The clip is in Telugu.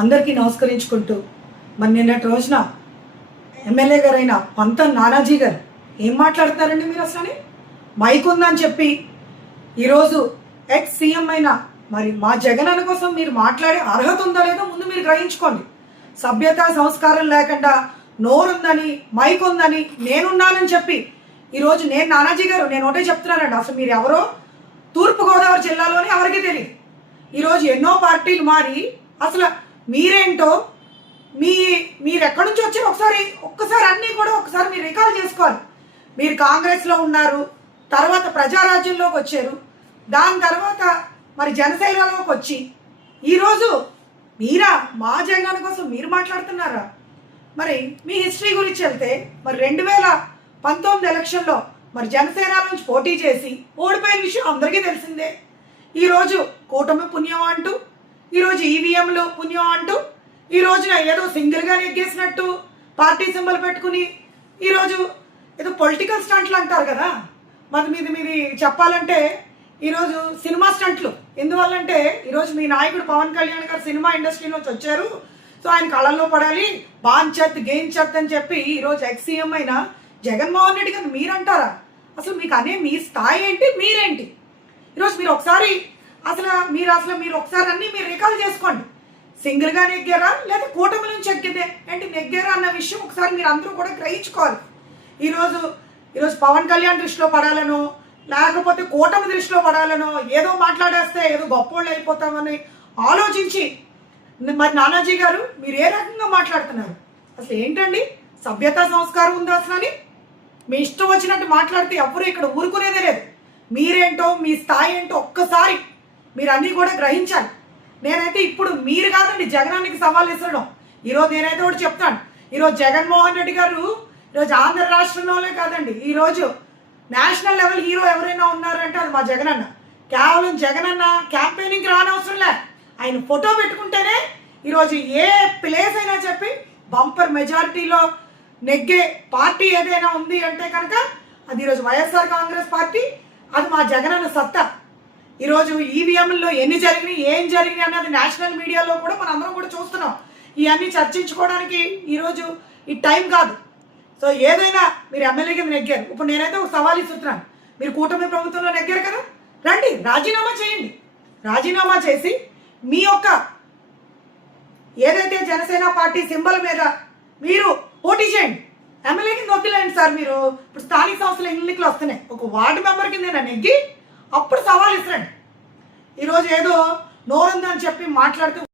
అందరికీ నమస్కరించుకుంటూ మరి నిన్నటి రోజున ఎమ్మెల్యే గారైన పంతం నానాజీ గారు ఏం మాట్లాడుతున్నారండి మీరు అసలు మైక్ ఉందని చెప్పి ఈరోజు ఎక్స్ సీఎం అయిన మరి మా జగనన్న కోసం మీరు మాట్లాడే అర్హత ఉందా లేదో ముందు మీరు గ్రహించుకోండి. సభ్యత సంస్కారం లేకుండా నోరుందని మైక్ ఉందని నేనున్నానని చెప్పి ఈరోజు నేను నానాజీ గారు నేను ఒకటే చెప్తున్నానండి, అసలు మీరు ఎవరో తూర్పుగోదావరి జిల్లాలోనే ఎవరికి తెలియదు. ఈరోజు ఎన్నో పార్టీలు మారి అసలు మీరేంటో మీరు ఎక్కడి నుంచి వచ్చారు ఒక్కసారి అన్నీ కూడా ఒకసారి మీరు రికాల్ చేసుకోవాలి. మీరు కాంగ్రెస్లో ఉన్నారు, తర్వాత ప్రజారాజ్యంలోకి వచ్చారు, దాని తర్వాత మరి జనసేనలోకి వచ్చి ఈరోజు మీరా మా జగన్ కోసం మీరు మాట్లాడుతున్నారా? మరి మీ హిస్టరీ గురించి వెళ్తే మరి 2019 ఎలక్షన్లో మరి జనసేన నుంచి పోటీ చేసి ఓడిపోయిన విషయం అందరికీ తెలిసిందే. ఈరోజు కూటమి పుణ్యం అంటూ, ఈరోజు ఈవీఎంలు పుణ్యం అంటూ, ఈ రోజున ఏదో సింగిల్గా నెగ్గేసినట్టు పార్టీ సింబల్ పెట్టుకుని ఈరోజు ఏదో పొలిటికల్ స్టంట్లు అంటారు కదా. మరి మీది చెప్పాలంటే ఈరోజు సినిమా స్టంట్లు ఎందువల్లంటే ఈరోజు మీ నాయకుడు పవన్ కళ్యాణ్ గారు సినిమా ఇండస్ట్రీలోంచి వచ్చారు, సో ఆయన కళల్లో పడాలి, బాంచత్ గేంచత్ అని చెప్పి ఈరోజు ఎక్స్ సీఎం అయిన జగన్మోహన్ రెడ్డి గారు మీరంటారా? అసలు మీకు మీ స్థాయి ఏంటి, మీరేంటి? ఈరోజు మీరు ఒకసారి మీరు ఒకసారి అన్నీ మీరు రికాల్ చేసుకోండి. సింగిల్గా నెగ్గారా లేదా కూటమి నుంచి నెగ్గారా అన్న విషయం ఒకసారి మీరు అందరూ కూడా గ్రహించుకోవాలి. ఈరోజు పవన్ కళ్యాణ్ దృష్టిలో పడాలనో లేకపోతే కూటమి దృష్టిలో పడాలనో ఏదో మాట్లాడేస్తే ఏదో గొప్పోళ్ళు అయిపోతామని ఆలోచించి మరి నానాజీ గారు మీరు ఏ రకంగా మాట్లాడుతున్నారు? అసలు ఏంటండి సభ్యత సంస్కారం ఉందా అసలు అని? మీ ఇష్టం వచ్చినట్టు మాట్లాడితే ఎవరు ఇక్కడ ఊరుకునేదే లేదు. మీరేంటో మీ స్థాయి ఏంటో ఒక్కసారి మీరు అన్నీ కూడా గ్రహించాలి. నేనైతే ఇప్పుడు మీరు కాదండి జగనానికి సవాల్ ఇస్తడం. ఈరోజు నేనైతే ఒకటి చెప్తాను, ఈరోజు జగన్మోహన్ రెడ్డి గారు ఈరోజు ఆంధ్ర రాష్ట్రంలోనే కాదండి, ఈరోజు నేషనల్ లెవెల్ హీరో ఎవరైనా ఉన్నారంటే అది మా జగనన్న. కేవలం జగనన్న క్యాంపెయినింగ్కి రానవసరం లే, ఆయన ఫోటో పెట్టుకుంటేనే ఈరోజు ఏ ప్లేస్ అయినా చెప్పి బంపర్ మెజారిటీలో నెగ్గే పార్టీ ఏదైనా ఉంది అంటే కనుక అది ఈరోజు వైఎస్ఆర్ కాంగ్రెస్ పార్టీ, అది మా జగనన్న సత్తా. ఈరోజు ఈవీఎంలో ఎన్ని జరిగినాయి ఏం జరిగినాయి అన్నది నేషనల్ మీడియాలో కూడా మనం అందరం కూడా చూస్తున్నాం. ఇవన్నీ చర్చించుకోవడానికి ఈరోజు ఈ టైం కాదు. సో ఏదైనా మీరు ఎమ్మెల్యే కింద నెగ్గారు, ఇప్పుడు నేనైతే ఒక సవాల్ ఇస్తున్నాను, మీరు కూటమి ప్రభుత్వంలో నెగ్గారు కదా, రండి రాజీనామా చేయండి. రాజీనామా చేసి మీ యొక్క ఏదైతే జనసేన పార్టీ సింబల్ మీద మీరు పోటీ చేయండి. ఎమ్మెల్యే కింద వద్దులేండి సార్, మీరు ఇప్పుడు స్థానిక సంస్థల ఎన్నికలు వస్తున్నాయి, ఒక వార్డు మెంబర్ కింద నెగ్గి అప్పుడు సవాల్ ఇస్తారండి. ఈరోజు ఏదో నోరుందని చెప్పి మాట్లాడుతూ